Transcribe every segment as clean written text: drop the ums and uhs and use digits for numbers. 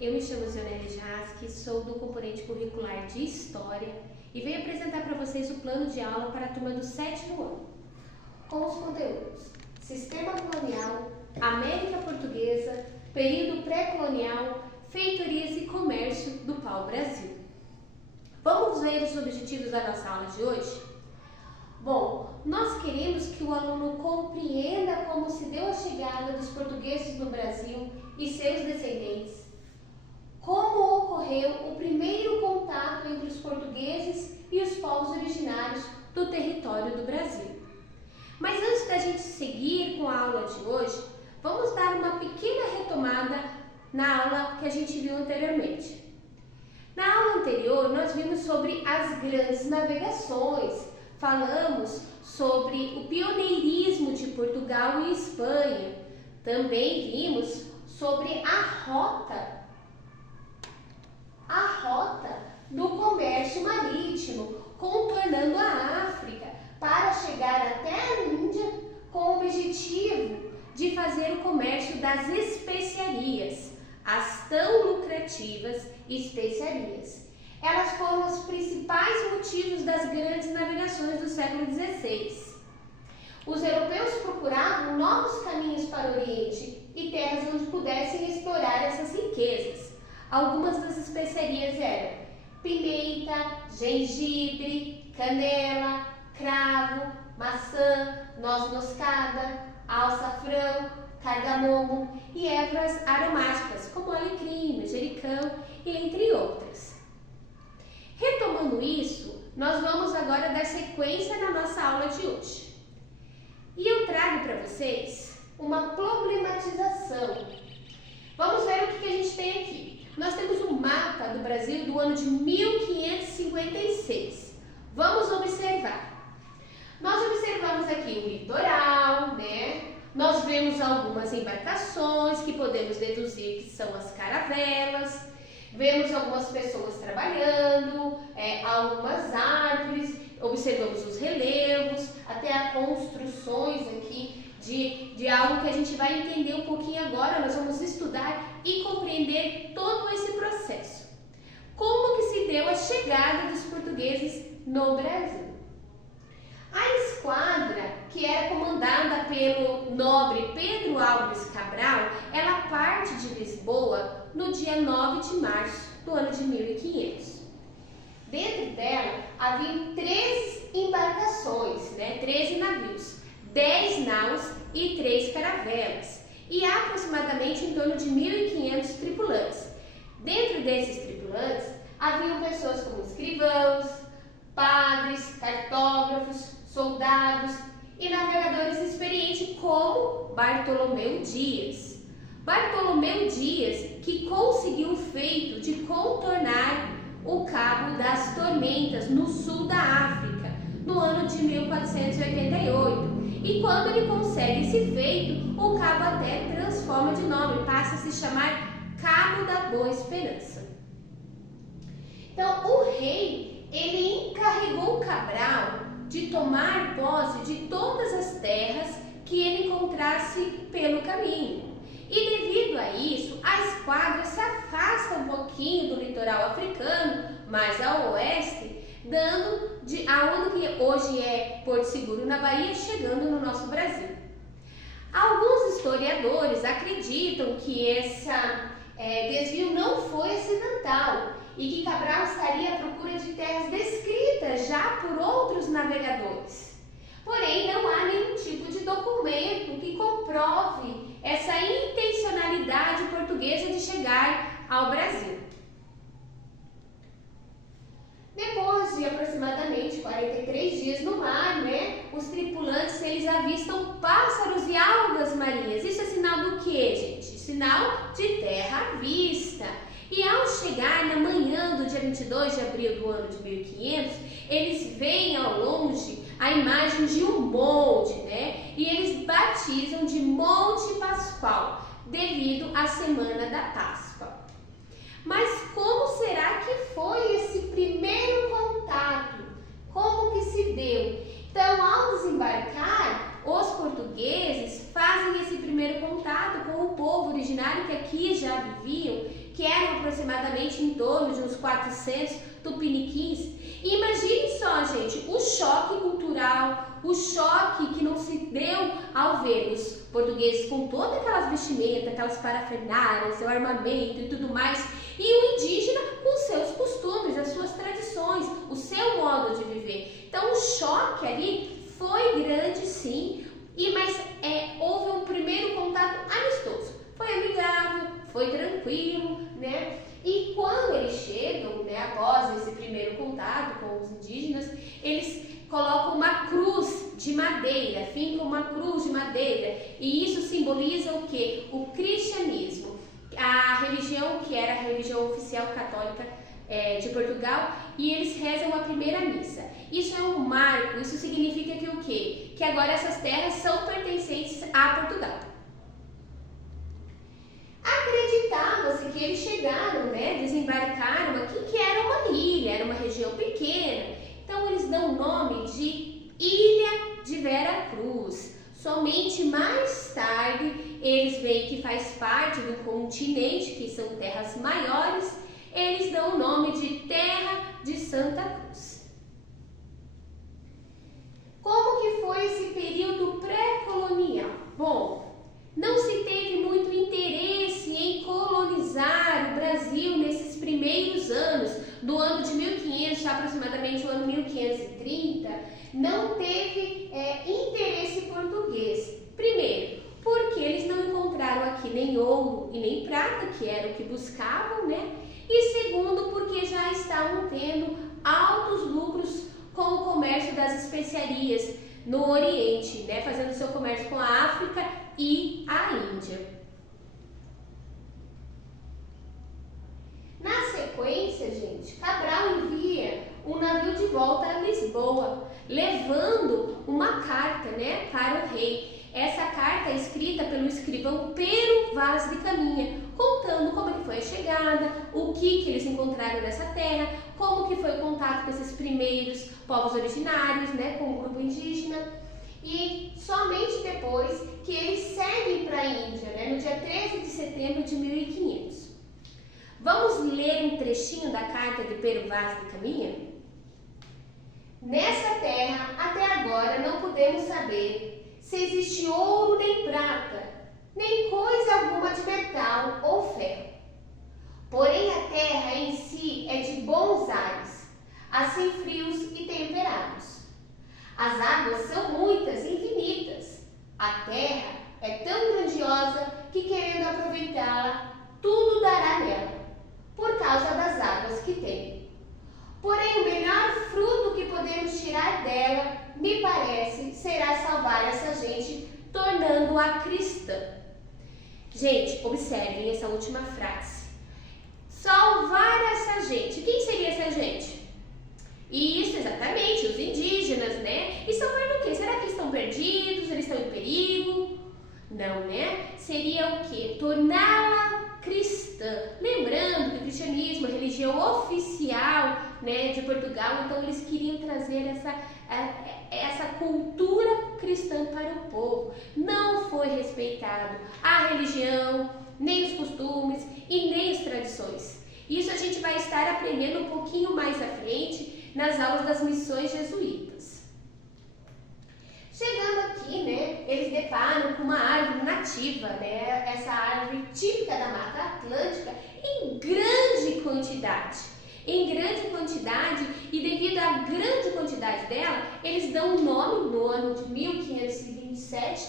Eu me chamo Zioneli Jasque, sou do componente curricular de História e venho apresentar para vocês o plano de aula para a turma do 7º ano. Com os conteúdos: Sistema Colonial, América Portuguesa, Período Pré-Colonial, Feitorias e Comércio do Pau-Brasil. Vamos ver os objetivos da nossa aula de hoje? Bom, nós queremos que o aluno compreenda como se deu a chegada dos portugueses no Brasil e seus descendentes, como ocorreu o primeiro contato entre os portugueses e os povos originários do território do Brasil. Mas antes da gente seguir com a aula de hoje, vamos dar uma pequena retomada na aula que a gente viu anteriormente. Na aula anterior, nós vimos sobre as grandes navegações, falamos sobre o pioneirismo de Portugal e Espanha, também vimos sobre a rota do comércio marítimo, contornando a África para chegar até a Índia com o objetivo de fazer o comércio das especiarias, as tão lucrativas especiarias. Elas foram os principais motivos das grandes navegações do século XVI. Os europeus procuravam novos caminhos para o Oriente e terras onde pudessem explorar essas riquezas. Algumas das especiarias eram pimenta, gengibre, canela, cravo, maçã, noz moscada, açafrão, cardamomo e ervas aromáticas, como alecrim, manjericão e entre outras. Retomando isso, nós vamos agora dar sequência na nossa aula de hoje. E eu trago para vocês uma problematização. Vamos ver o que a gente tem aqui. Nós temos um mapa do Brasil do ano de 1556. Vamos observar. Nós observamos aqui o litoral, né? Nós vemos algumas embarcações que podemos deduzir que são as caravelas. Vemos algumas pessoas trabalhando, algumas árvores, observamos os relevos, até as construções aqui de algo que a gente vai entender um pouquinho agora. Nós vamos estudar e compreender todo esse processo. Como que se deu a chegada dos portugueses no Brasil? A esquadra, que era comandada pelo nobre Pedro Álvares Cabral, ela parte de Lisboa no dia 9 de março do ano de 1500. Dentro dela haviam 13 embarcações, 13 navios, 10 naus e 3 caravelas, e aproximadamente em torno de 1.500 tripulantes. Dentro desses tripulantes haviam pessoas como escrivãos, padres, cartógrafos, soldados e navegadores experientes como Bartolomeu Dias. Bartolomeu Dias, que conseguiu o feito de contornar o Cabo das Tormentas no sul da África, no ano de 1488. E quando ele consegue esse feito, o cabo até transforma de nome, passa a se chamar Cabo da Boa Esperança. Então, o rei, ele encarregou Cabral de tomar posse de todas as terras que ele encontrasse pelo caminho. E devido a isso, a esquadra se afasta um pouquinho do litoral africano, mais ao oeste, dando aonde que hoje é Porto Seguro, na Bahia, chegando no nosso Brasil. Alguns historiadores acreditam que esse desvio não foi acidental e que Cabral estaria à procura de terras descritas já por outros navegadores. Porém, não há nenhum tipo de documento que comprove essa intencionalidade portuguesa de chegar ao Brasil. Depois de aproximadamente 43 dias no mar, os tripulantes eles avistam pássaros e algas marinhas. Isso é sinal do quê, gente? Sinal de terra à vista. E ao chegar na manhã do dia 22 de abril do ano de 1500, eles veem ao longe a imagem de um monte, e eles batizam de Monte Pascoal, devido à Semana da Páscoa. Mas como será que foi esse primeiro contato? Como que se deu? Então, ao desembarcar, os portugueses fazem esse primeiro contato com o povo originário que aqui já viviam, que eram aproximadamente em torno de uns 400 tupiniquins. E imagine só, gente, o choque cultural, o choque que não se deu ao ver os portugueses com todas aquelas vestimentas, aquelas parafernálias, seu armamento e tudo mais, e o indígena com seus costumes, as suas tradições, o seu modo de viver. Então o choque ali foi grande, sim, mas houve um primeiro contato amistoso. Foi amigável, foi tranquilo, né? E quando eles chegam, né, após esse primeiro contato com os indígenas, eles colocam uma cruz de madeira, fincam uma cruz de madeira, e isso simboliza o quê? O cristianismo, a religião que era a religião oficial católica de Portugal, e eles rezam a primeira missa. Isso é um marco, isso significa que o quê? Que agora essas terras são pertencentes a Portugal. Acreditava-se que eles chegaram, né, desembarcaram aqui, que era uma ilha, era uma região pequena. Então eles dão o nome de Ilha de Vera Cruz. Somente mais tarde eles veem que faz parte do continente, que são terras maiores, eles dão o nome de Terra de Santa Cruz. Como que foi esse período pré-colonial? Bom, não se teve muito interesse em colonizar o Brasil nesses primeiros anos, do ano de 1500, aproximadamente o ano 1530, não teve interesse português. Primeiro, porque eles não encontraram aqui nem ouro e nem prata, que era o que buscavam, né? E segundo, porque já estavam tendo altos lucros com o comércio das especiarias no Oriente, né? Fazendo seu comércio com a África e a Índia. Na sequência, gente, Cabral envia um navio de volta a Lisboa, levando uma carta, né, para o rei. Essa carta é escrita pelo escrivão Pero Vaz de Caminha, contando como que foi a chegada, o que eles encontraram nessa terra, como que foi o contato com esses primeiros povos originários, né, com o grupo indígena. E somente depois que eles seguem para a Índia, né, no dia 13 de setembro de 1500. Vamos ler um trechinho da carta de Pero Vaz de Caminha? Nessa terra, até agora, não podemos saber se existe ouro nem prata, nem coisa alguma de metal ou ferro. Porém, a terra em si é de bons ares, assim frios e temperados. As águas são muitas e infinitas. A terra é tão grandiosa que, querendo aproveitá-la, tudo dará nela, por causa das águas que tem. Porém, o melhor fruto que podemos tirar dela, me parece, será salvar essa gente, tornando-a cristã. Gente, observem essa última frase. Salvar essa gente. Quem seria essa gente? Isso, exatamente, os indígenas, né? E salvar do quê? Será que eles estão perdidos? Eles estão em perigo? Não, né? Seria o quê? Torná-la cristã. Lembrando que o cristianismo é a religião oficial, né, de Portugal, então eles queriam trazer essa cultura cristã para o povo. Não foi respeitado a religião, nem os costumes e nem as tradições. Isso a gente vai estar aprendendo um pouquinho mais à frente nas aulas das missões jesuítas. Chegando aqui, né, eles deparam com uma árvore nativa, né, essa árvore típica da Mata Atlântica, em grande quantidade. E devido à grande quantidade dela, eles dão um nome no ano de 1527,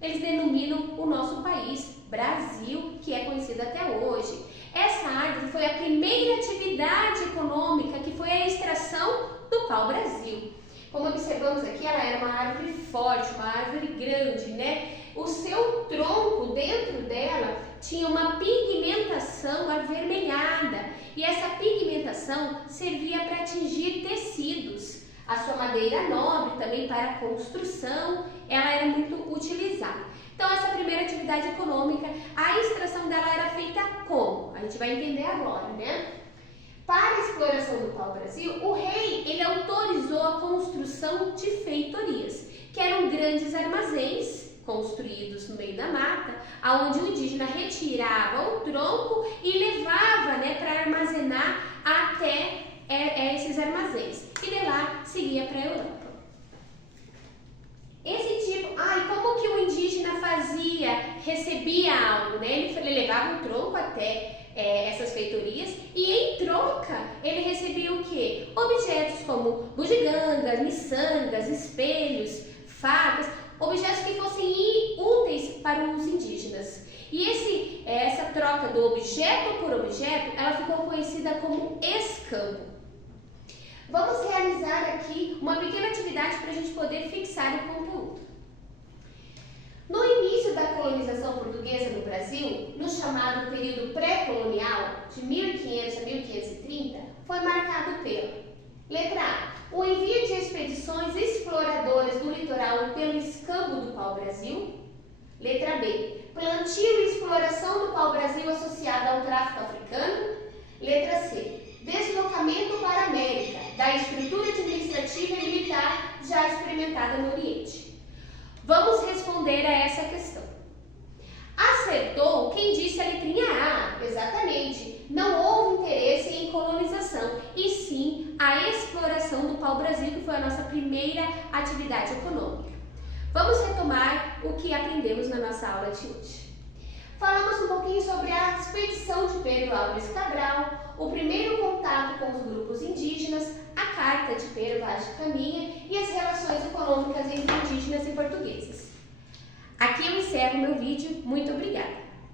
eles denominam o nosso país, Brasil, que é conhecido até hoje. Essa árvore foi a primeira atividade econômica, que foi a extração do pau-brasil. Como observamos aqui, ela era uma árvore forte, uma árvore grande, né? O seu tronco, dentro dela, tinha uma pigmentação avermelhada. E essa pigmentação servia para atingir tecidos. A sua madeira nobre, também para construção, ela era muito utilizada. Então, essa primeira atividade econômica, a extração dela era feita como? A gente vai entender agora, né? Para a exploração do pau-brasil, o rei ele autorizou a construção de feitorias, que eram grandes armazéns construídos no meio da mata, onde o indígena retirava o tronco e levava pouco até essas feitorias, e em troca ele recebia o quê? Objetos como bugigangas, miçangas, espelhos, facas, objetos que fossem úteis para os indígenas. E essa troca do objeto por objeto, ela ficou conhecida como escambo. Vamos realizar aqui uma pequena atividade para a gente poder fixar o conteúdo. No início da colonização portuguesa no Brasil, no chamado período pré-colonial, de 1500 a 1530, foi marcado pela letra A, o envio de expedições exploradoras do litoral pelo escambo do pau-brasil. Letra B, plantio e exploração do pau-brasil associada ao tráfico africano. Letra C, deslocamento para a América, da estrutura administrativa e militar já experimentada no Oriente. Vamos responder a essa questão. Acertou quem disse a letrinha A, exatamente. Não houve interesse em colonização, e sim a exploração do pau-brasil, que foi a nossa primeira atividade econômica. Vamos retomar o que aprendemos na nossa aula de hoje. Falamos um pouquinho sobre a expedição de Pedro Álvares Cabral, o primeiro contato com os grupos indígenas, a carta de Pero Vaz de Caminha e as relações econômicas entre indígenas e portugueses. Aqui eu encerro meu vídeo. Muito obrigada!